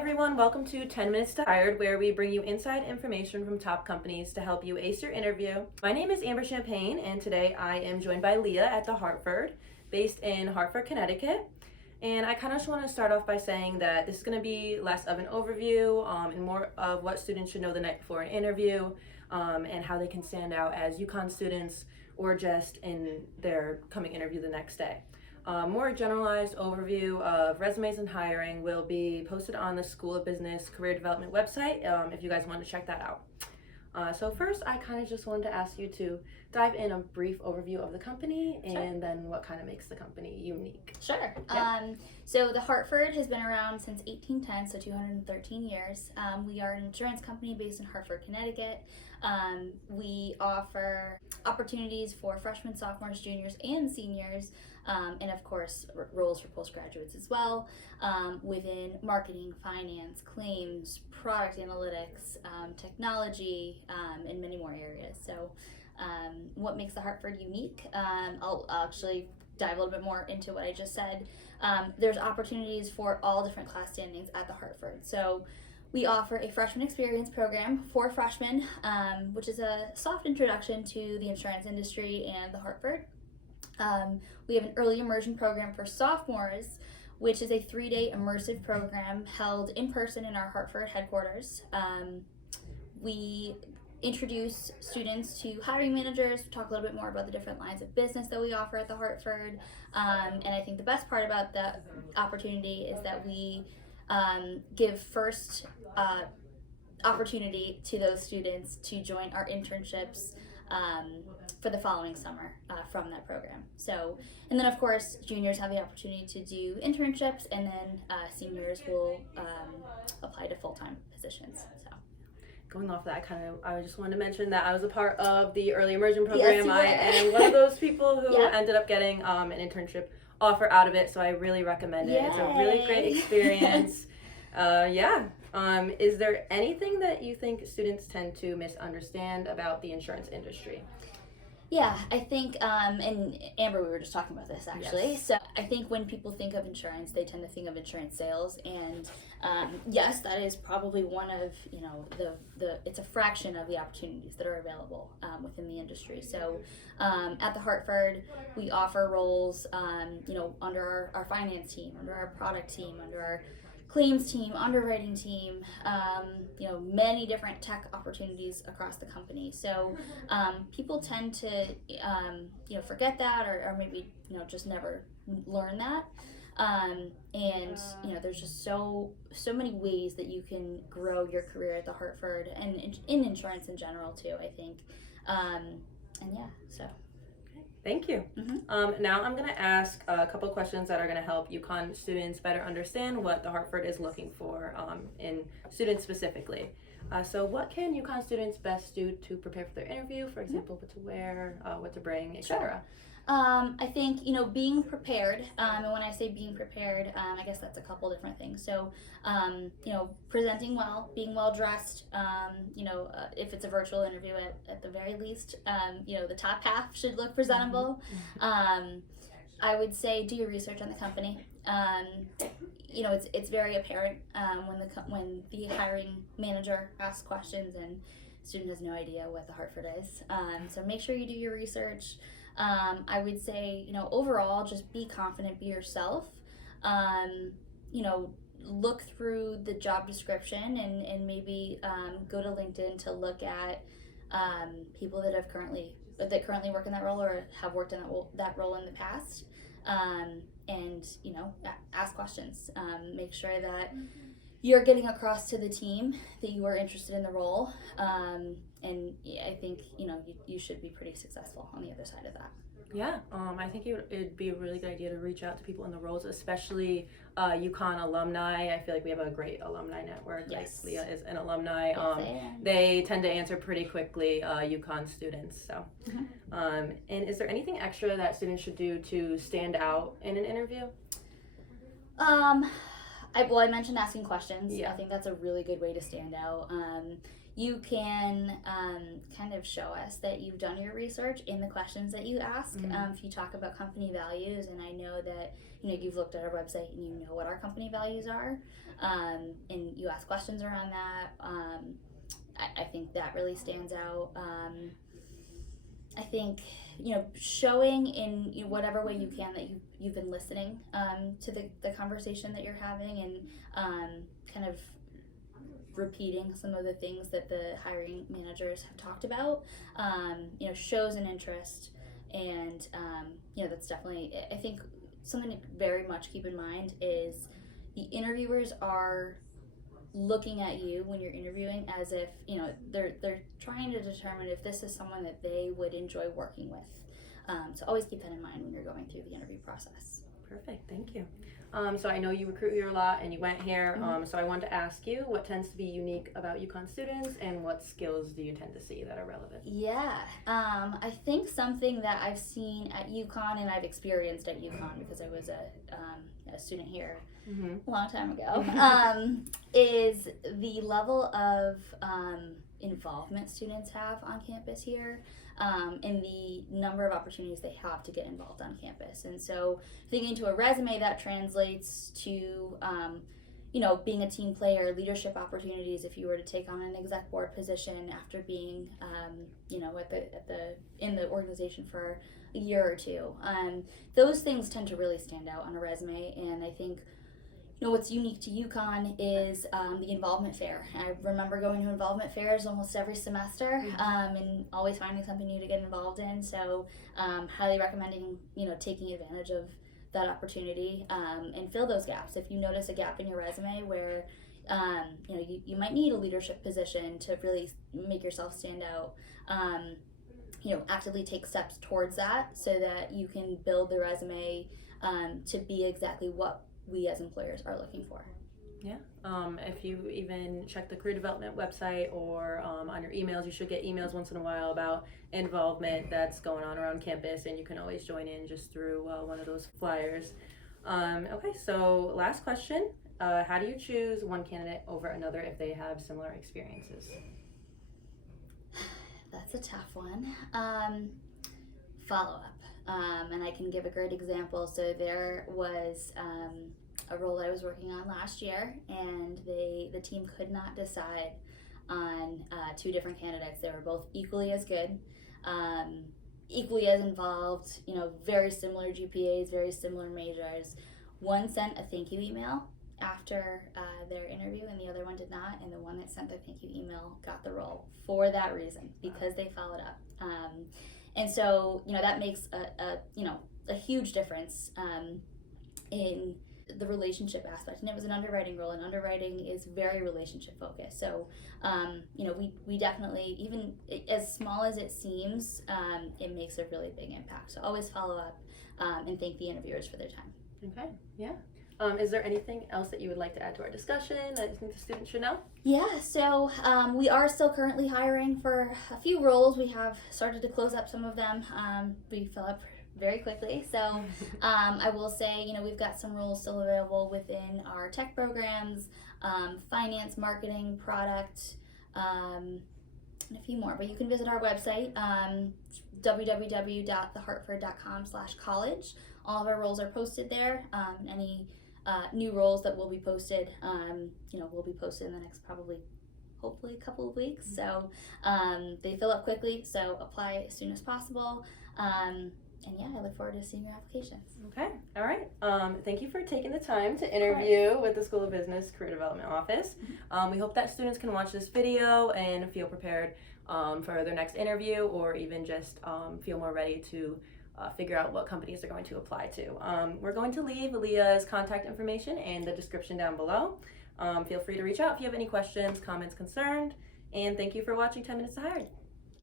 everyone, welcome to 10 Minutes to Hired, where we bring you inside information from top companies to help you ace your interview. My name is Amber Champagne, and today I am joined by Leah at the Hartford, based in Hartford, Connecticut. And I kind of just want to start off by saying that this is going to be less of an overview and more of what students should know the night before an interview and how they can stand out as UConn students or just in their coming interview the next day. More generalized overview of resumes and hiring will be posted on the School of Business Career Development website if you guys want to check that out. So first, I kind of just wanted to ask you to dive in a brief overview of the company and then what kind of makes the company unique. Sure. Yeah. So the Hartford has been around since 1810, so 213 years. We are an insurance company based in Hartford, Connecticut. We offer opportunities for freshmen, sophomores, juniors, and seniors, and of course roles for postgraduates as well, within marketing, finance, claims, product analytics, technology, and many more areas. So what makes the Hartford unique? I'll actually dive a little bit more into what I just said. There's opportunities for all different class standings at the Hartford. So we offer a freshman experience program for freshmen, which is a soft introduction to the insurance industry and the Hartford. We have an early immersion program for sophomores, which is a 3-day immersive program held in person in our Hartford headquarters. We introduce students to hiring managers, talk a little bit more about the different lines of business that we offer at the Hartford. And I think the best part about that opportunity is that we give first opportunity to those students to join our internships for the following summer from that program. So, and then of course, juniors have the opportunity to do internships, and then seniors will apply to full-time positions. So. Going off that, I just wanted to mention that I was a part of the early immersion program. Yes, I am one of those people who ended up getting an internship offer out of it, so I really recommend it. Yay. It's a really great experience. Is there anything that you think students tend to misunderstand about the insurance industry? Yeah, I think, and Amber, we were just talking about this actually. Yes. So I think when people think of insurance, they tend to think of insurance sales, and yes, that is probably one of, it's a fraction of the opportunities that are available within the industry. So at the Hartford, we offer roles, under our finance team, under our product team, under our claims team, underwriting team, many different tech opportunities across the company. So people tend to, forget that or maybe, just never learn that. And there's just so many ways that you can grow your career at the Hartford and in insurance in general too, I think. So. Thank you. Mm-hmm. Now I'm going to ask a couple of questions that are going to help UConn students better understand what the Hartford is looking for in students specifically. So what can UConn students best do to prepare for their interview? For example, what to wear, what to bring, etc. I think, being prepared, and when I say being prepared, I guess that's a couple different things. So, presenting well, being well dressed, if it's a virtual interview at the very least, the top half should look presentable. Mm-hmm. I would say do your research on the company. It's very apparent when the hiring manager asks questions and student has no idea what the Hartford is. So make sure you do your research. I would say, overall, just be confident, be yourself. Look through the job description and maybe go to LinkedIn to look at people that currently work in that role or have worked in that role in the past. And ask questions. Make sure that you're getting across to the team that you are interested in the role. And I think, you should be pretty successful on the other side of that. Yeah, I think it'd be a really good idea to reach out to people in the roles, especially UConn alumni. I feel like we have a great alumni network. Yes. Like Leah is an alumni. Yes, they tend to answer pretty quickly, UConn students. So, Mm-hmm. And is there anything extra that students should do to stand out in an interview? I mentioned asking questions. Yeah. I think that's a really good way to stand out. you can kind of show us that you've done your research in the questions that you ask. If you talk about company values, and I know that you've looked at our website and you know what our company values are, and you ask questions around that, I think that really stands out. I think showing in whatever way you can that you've been listening to the conversation that you're having, and kind of repeating some of the things that the hiring managers have talked about, shows an interest. And that's definitely, I think, something to very much keep in mind is the interviewers are looking at you when you're interviewing as if they're trying to determine if this is someone that they would enjoy working with. So always keep that in mind when you're going through the interview process. Perfect, thank you. So I know you recruit here a lot and you went here, so I wanted to ask you what tends to be unique about UConn students and what skills do you tend to see that are relevant? Yeah, I think something that I've seen at UConn and I've experienced at UConn because I was a student here a long time ago, is the level of involvement students have on campus here, and the number of opportunities they have to get involved on campus. And so thinking to a resume, that translates to being a team player, leadership opportunities if you were to take on an exec board position after being in the organization for a year or two. Those things tend to really stand out on a resume, and I think what's unique to UConn is the involvement fair. I remember going to involvement fairs almost every semester, and always finding something new to get involved in. So highly recommending taking advantage of that opportunity, and fill those gaps. If you notice a gap in your resume where you might need a leadership position to really make yourself stand out, actively take steps towards that so that you can build the resume to be exactly what we as employers are looking for. Yeah. If you even check the career development website or on your emails, you should get emails once in a while about involvement that's going on around campus, and you can always join in just through one of those flyers. Okay, so last question. How do you choose one candidate over another if they have similar experiences? That's a tough one. Follow-up. And I can give a great example. So there was a role that I was working on last year, and the team could not decide on two different candidates. They were both equally as good, equally as involved, very similar GPAs, very similar majors. One sent a thank you email after their interview, and the other one did not, and the one that sent the thank you email got the role for that reason, because they followed up. And so, that makes a huge difference in the relationship aspect. And it was an underwriting role, and underwriting is very relationship focused. So, we definitely, even as small as it seems, it makes a really big impact. So always follow up and thank the interviewers for their time. Okay, yeah. Is there anything else that you would like to add to our discussion that you think the students should know? Yeah, so we are still currently hiring for a few roles. We have started to close up some of them. We fill up very quickly. So I will say, we've got some roles still available within our tech programs, finance, marketing, product, and a few more. But you can visit our website, www.thehartford.com/college. All of our roles are posted there. Any new roles that will be posted, will be posted in the next hopefully a couple of weeks. So they fill up quickly, so apply as soon as possible. And yeah, I look forward to seeing your applications. Okay, all right. Thank you for taking the time to interview with the School of Business Career Development Office. We hope that students can watch this video and feel prepared for their next interview, or even just feel more ready to figure out what companies they're going to apply to. We're going to leave Leah's contact information in the description down below. Feel free to reach out if you have any questions, comments, concerns, and thank you for watching 10 Minutes to Hire.